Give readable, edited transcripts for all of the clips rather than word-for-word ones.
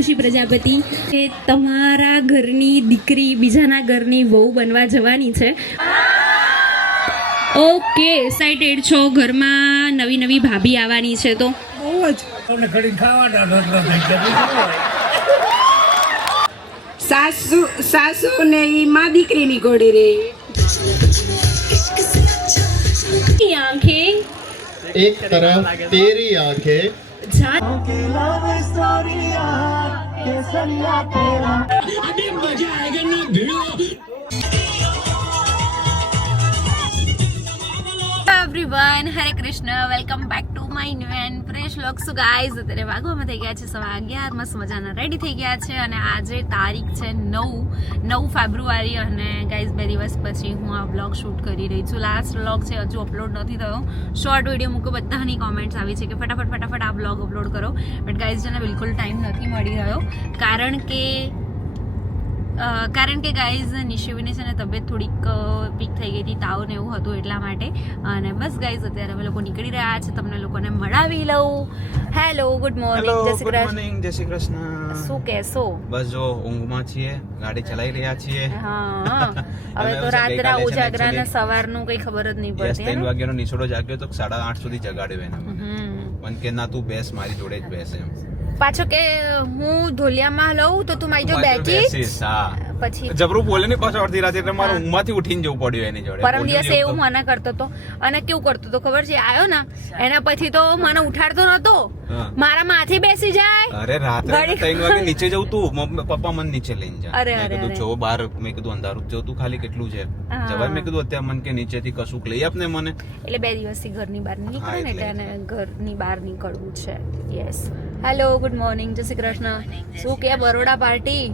ખુશી પ્રજાપતિ કે તમારા ઘરની દીકરી બીજાના ઘરની વહુ બનવા જવાની છે. ઓકે, એક્સાઇટેડ છો? ઘરમાં નવી નવી ભાભી આવવાની છે તો બહુ જ તમને ઘડી ખાવાના સાસુ ને ઈ માં દીકરીની ઘોડી રે. આંખેं एक तरफ तेरी आंखें everyone, Hare Krishna, welcome back to my new and fresh vlog. So guys, અત્યારે વાગવામાં થઈ ગયા છે 11:15. મસ્ત મજાના રેડી થઈ ગયા છે અને આજે તારીખ છે 9 ફેબ્રુઆરી અને ગાઈઝ 2 દિવસ પછી હું આ વ્લોગ શૂટ કરી રહી છું. લાસ્ટ વ્લોગ છે, હજુ અપલોડ નથી થયો. શોર્ટ વિડીયો મૂકો, બધાની કોમેન્ટ્સ આવી છે કે ફટાફટ આ વ્લોગ અપલોડ કરો, બટ ગાઈઝ જેને બિલકુલ ટાઈમ નથી મળી રહ્યો કારણ કે ગાઈઝ નિશિવિની છે ને તબિયત થોડીક પીક થઈ ગઈ હતી, તાવ ને એવું હતું એટલા માટે. અને બસ ગાઈઝ અત્યારે અમે લોકો નીકળી રહ્યા છે, તમને લોકોને મળાવી લઉં. હેલો, ગુડ મોર્નિંગ, જય શ્રી કૃષ્ણ. શું કહેશો? બસ જો ઊંઘમાં છીએ, ગાડી ચલાવી રહ્યા છીએ. હા, હવે તો રાત્રા ઉજાગરા ને સવારનું કઈ ખબર જ નહીં પડતી. 3 વાગ્યાનો નિસોડો જાગ્યો તો 8:30 સુધી જગાડ્યો એને. પણ કે ના તું બેસ, મારી જોડે જ બેસ એમ. પાછો કે હું ધોલિયામાં લઉં તો તું મારી જો બેઠીશ. પછી જબરું બોલે ને પાછો અડધી રાતે એટલે મારે ઊંઘમાંથી ઉઠીને જવું પડ્યું એની જોડે. પરમ દિવસે એવું મને કરતો હતો અને કેવું કરતો હતો ખબર છે? આયો ને એના પછી તો મને ઉઠાડતો નતો, મારા માથે બેસી જાય. અરે રાત્રે 3 વાગે નીચે જવું તું, પપ્પા મને નીચે લઈને જા. મેં કીધું જો બહાર, મેં કીધું અંધારું જો તું ખાલી કેટલું છે જવાય. મેં કીધું અત્યારે મને કે નીચેથી કશુંક લઈ આપ ને મને. એટલે 2 દિવસથી ઘરની બહાર નીકળે ને એટલે ઘરની બહાર નીકળવું છે. યસ. હેલો, ગુડ મોર્નિંગ, જય શ્રી કૃષ્ણ. શું કે બરોડા પાર્ટી?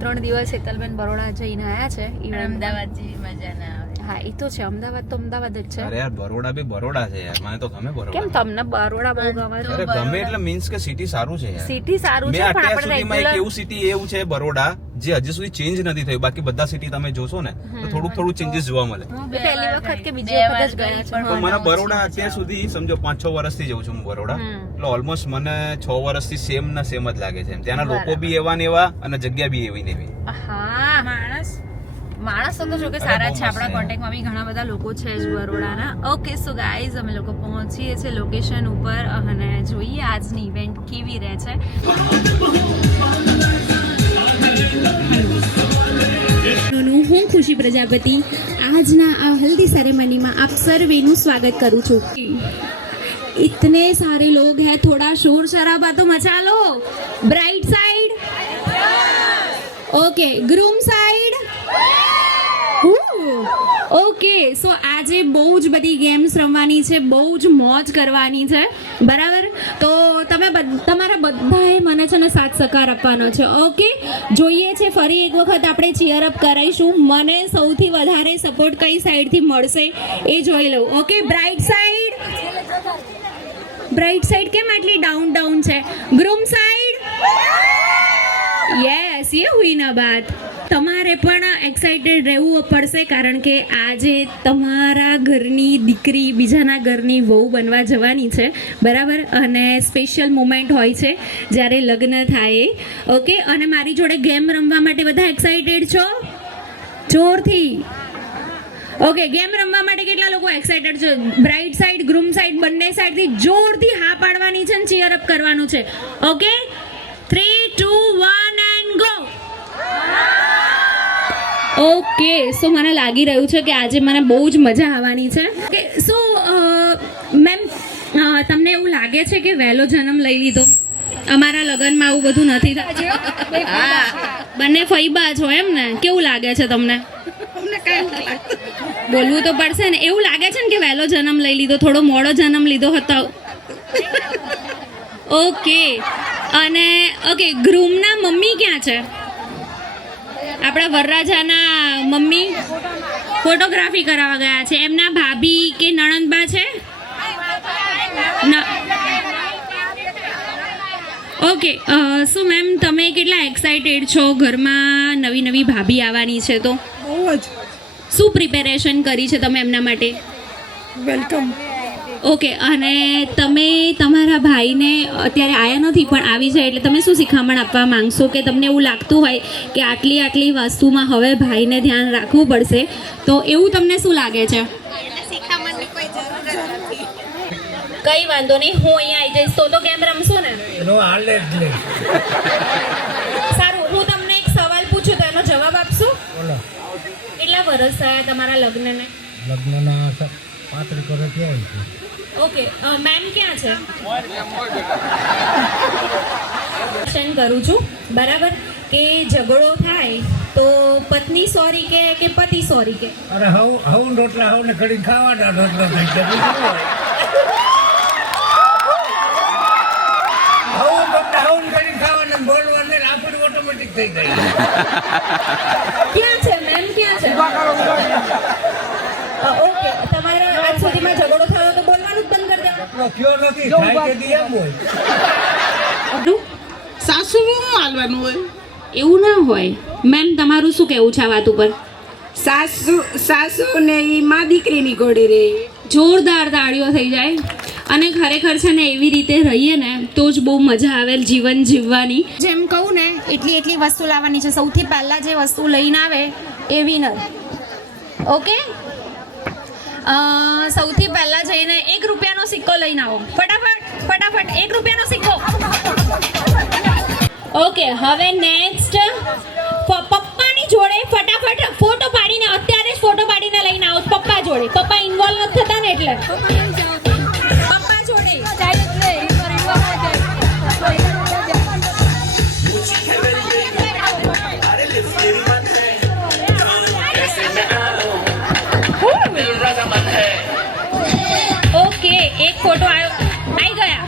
3 દિવસ હેતલબેન બરોડા જઈને આયા છે. અમદાવાદ જેવી મજા ના આવે. હા, એ તો છે, અમદાવાદ તો અમદાવાદ જ છે. અરે યાર, બરોડા બી બરોડા છે યાર, મને તો ગમે બરોડા. કેમ તમને બરોડા બહુ ગમે છે? અરે ગમે એટલે મીન્સ કે સિટી સારું છે યાર. સિટી સારું છે, પણ આપણે રેગ્યુલર એક એવું સિટી એવું છે બરોડા જે હજી સુધી ચેન્જ નથી થયું. બાકી બધા સિટી તમે જોશો ને તો થોડું ચેન્જીસ જોવા મળે. પહેલી વખત કે બીજી વખત જ ગયા છે. પણ મને બરોડા અત્યાર સુધી સમજો 5-6 વર્ષથી જઉં છું હું બરોડા, એટલે ઓલમોસ્ટ મને 6 વર્ષથી સેમ ના સેમ જ લાગે છે. ત્યાંના લોકો બી એવા ને એવા અને જગ્યા બી એવી ને એવી. હા, માણસ તો જો કે સારા છે. આપણા કોન્ટેક્ટમાં બી ઘણા બધા લોકો છે જ બરોડાના. ઓકે, સો ગાઈઝ અમે લોકો પહોંચીએ છીએ લોકેશન ઉપર અને જોઈએ આજની ઇવેન્ટ કેવી રહે છે. હું ખુશી પ્રજાપતિ આજના આ હલ્દી સેરેમનીમાં આપ સર્વેનું સ્વાગત કરું છું. इतने सारे लोग हैं, थोड़ा शोर शराबा तो मचा लो. Bright side, okay, groom side, okay. So આજે બહુ જ બધી ગેમ્સ રમવાની છે, બહુ જ મોજ કરવાની છે, બરાબર? તો તમે તમારા બધાએ મને છે ને સાથ સહકાર આપવાનો છે. ઓકે, જોઈએ છે ફરી એક વખત આપણે ચીયર અપ કરાઈશું. મને સૌથી વધારે સપોર્ટ કઈ સાઈડથી મળશે એ જોઈ લઉં. ઓકે, બ્રાઇટ સાઈડ કેમ આટલી ડાઉન છે? ગ્રૂમ સાઈડ, યસ, ये हुई ना बात. તમારે પણ એક્સાઇટેડ રહેવું પડશે કારણ કે આજે તમારા ઘરની દીકરી બીજાના ઘરની વહુ બનવા જવાની છે, બરાબર? અને સ્પેશિયલ મોમેન્ટ હોય છે જ્યારે લગ્ન થાય. ઓકે, અને મારી જોડે ગેમ રમવા માટે બધા એક્સાઇટેડ છો? જોરથી. ઓકે, ગેમ રમવા માટે કેટલા લોકો એક્સાઇટેડ છો? બ્રાઇટ સાઈડ, ગ્રૂમ સાઈડ, બંને સાઈડથી જોરથી હા પાડવાની છે અને ચીયર અપ કરવાનું છે. Okay, 3, 2, 1 and go. ઓકે, સો મને લાગી રહ્યું છે કે આજે મને બહુ જ મજા આવવાની છે. ઓકે, સો મેમ, તમને એવું લાગે છે કે વહેલો જન્મ લઈ લીધો? અમારા લગ્નમાં આવું બધું નથી થતું. હા, બંને ફઈબા છો એમ ને? કેવું લાગે છે તમને? બોલવું તો પડશે ને. એવું લાગે છે ને કે વહેલો જન્મ લઈ લીધો, થોડો મોડો જન્મ લીધો હતો? ઓકે, અને ઓકે, ગ્રૂમના મમ્મી ક્યાં છે? આપણા વરરાજાના મમ્મી ફોટોગ્રાફી કરાવવા ગયા છે. એમના ભાભી કે નણંદબા છે? ઓકે, સો મેમ તમે કેટલા એક્સાઇટેડ છો? ઘરમાં નવી ભાભી આવવાની છે તો બહુ જ. શું પ્રિપેરેશન કરી છે તમે એમના માટે? વેલકમ. ઓકે, અને તમે તમારા ભાઈને અત્યારે આયા નથી પણ આવી જાય એટલે તમે શું શિખામણ આપવા માંગશો કે તમને એવું લાગતું હોય કે આટલી વસ્તુમાં હવે ભાઈને ધ્યાન રાખવું પડશે, તો એવું તમને શું લાગે છે? કઈ વાંધો નહીં, હું અહીંયા આવી જઈશ તો કેમ રમશો ને? સારું, હું તમને એક સવાલ પૂછું તો એનો જવાબ આપશો? કેટલા વર્ષ થયા તમારા લગ્નને? લગ્નના 35 વર્ષ થયા છે. ઓકે, મેમ ક્યાં છે? ક્વેશ્ચન કરું છું, બરાબર, કે ઝઘડો થાય તો પત્ની સોરી કે પતિ સોરી કે? અરે હવ રોટલા હવ ને કડી ખાવાના રોટલા થઈ ગયા. હવ ને કડી ખાવાના બોલવાને આપણી ઓટોમેટિક થઈ ગઈ. ક્યાં છે મેમ, ક્યાં છે? ઓકે, તમારે આજ સુધીમાં ઝઘડો થયો તો બોલવાનું જ બંધ કરી દેવાનું. કયો નથી થાય કે દી એમ હોય. સાસુનું હાલવાનું હોય. એવું ના હોય. મેમ, તમારું શું કહેવું છે આ વાત ઉપર? સાસુ ને ઈ માં દીકરીની ઘોડે રે. જોરદાર તાળીઓ થઈ જાય. અને ખરેખર છે ને એવી રીતે રહીએ ને તો જ બહુ મજા આવે જીવન જીવવાની. જેમ કહું ને એટલી વસ્તુ લાવવાની છે. સૌથી પહેલાં જે વસ્તુ લઈને આવે એ વિનર. ઓકે, સૌથી પહેલાં જઈને 1 રૂપિયાનો સિક્કો લઈને આવો. ફટાફટ 1 રૂપિયાનો સિક્કો. ઓકે, હવે નેક્સ્ટ પપ્પાની જોડે ફટાફટ ફોટો પાડીને અત્યારે જ ફોટો પાડીને લઈને આવો. પપ્પા જોડે, પપ્પા ઇન્વોલ્વ નથી થતા ને એટલે પપ્પા જોડે. ઓકે, એક ફોટો આવી ગયા.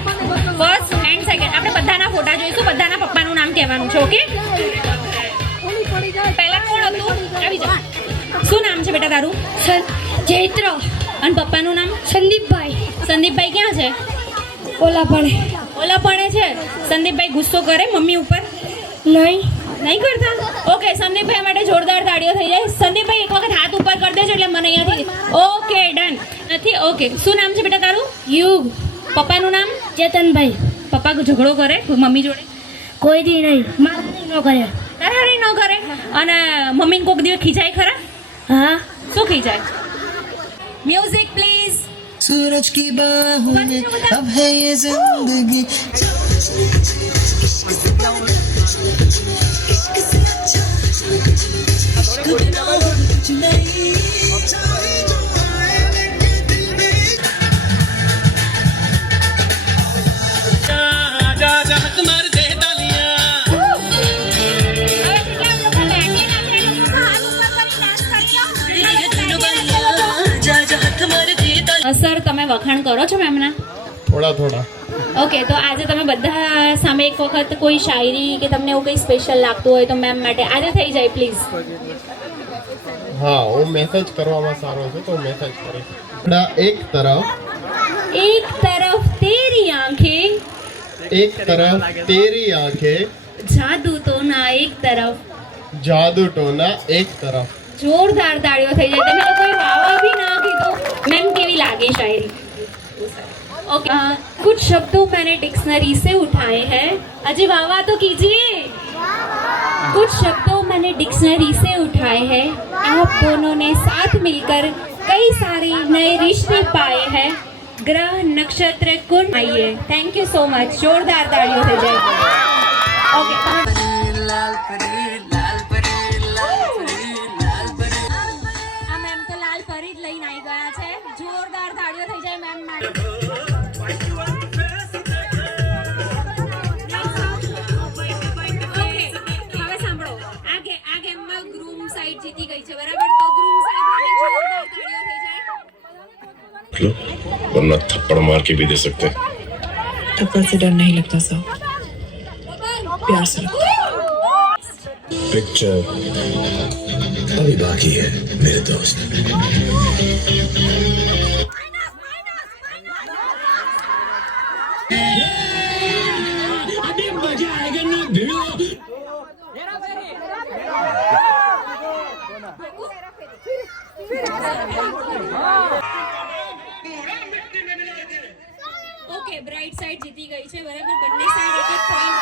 ફર્સ્ટ એન્ડ સેકન્ડ આપણે બધાના ફોટા જોઈશું. બધાના પપ્પાનું નામ કહેવાનું છે. ઓકે, પહેલા કોણ હતું? આવી જા. શું નામ છે બેટા તારું? ચૈત્ર. અને પપ્પાનું નામ? સંદીપભાઈ. સંદીપભાઈ ક્યાં છે? ઓલા પડે છે. સંદીપભાઈ ગુસ્સો કરે મમ્મી ઉપર? નહીં કરતા. ઓકે, સંદીપભાઈ માટે જોરદાર તાળીઓ થઈ જાય. સંદીપભાઈ એક વખત હાથ ઉપર કરી દેજો એટલે મને અહીંયાથી. Okay, done. નથી? ઓકે, શું નામ છે બેટા તારું? યુગ. પપ્પાનું નામ? ચેતનભાઈ. પપ્પા ઝઘડો કરે મમ્મી જોડે? કોઈ દી નહીં. ન કરે. તારે ન કરે. અને મમ્મીને કોઈક દિવસ ખીજાય ખરા? હા. શું ખીજાય? Music please. सूरज की बाहों में अब है ये जिंदगी. સર, તમે વખાણ કરો છો મેમના? થોડા. ઓકે, તો આજે તમે બધા સામે એક વખત કોઈ શાયરી કે તમને એવું કંઈ સ્પેશિયલ લાગતું હોય તો મેમ માટે આજે થઈ જાય પ્લીઝ. હા, હું મેસેજ કરવામાં સારો છું તો મેસેજ કરીશ. એક તરફ તેરી આંखें, એક તરફ તેરી આંखें, જાદू तो ना एक तरफ. जादू टोना एक तरफ. જોરદાર તાળીઓ થઈ જાય. તમે લોકોએ વાવા भी ना કીધું. મેમ, કેવી લાગે શાયરી? ओके, कुछ शब्दों मैंने डिक्शनरी से उठाए हैं. अजय वावा तो कीजिए. कुछ शब्दों मैंने डिक्शनरी से उठाए हैं. आप दोनों ने साथ मिलकर कई सारे नए रिश्ते पाए हैं. ग्रह नक्षत्र कुंड आइए. Thank you so much. जोरदार तालियों से जय. ओके, मैम तो लाल परी लઈને આવી ગયા છે. જોરદાર તાળીઓ થઈ જાય મેમ માટે. હવે સાંભળો, આ ગેમમાં ગ્રૂમ સાઈડ જીતી ગઈ છે, બરાબર? તો ગ્રૂમ સાઈડ માટે જોરદાર તાળીઓ થઈ જાય. वरना थप्पड़ मार के भी दे सकते हैं. थप्पड़ से डर नहीं लगता साहब, प्यार से लगता है. पिक्चर अभी बाकी है मेरे दोस्त. अभी मजा आएगा ना भिड़ो. ગઈ છે બરાબર બંને સાઈડ એક એક પોઈન્ટ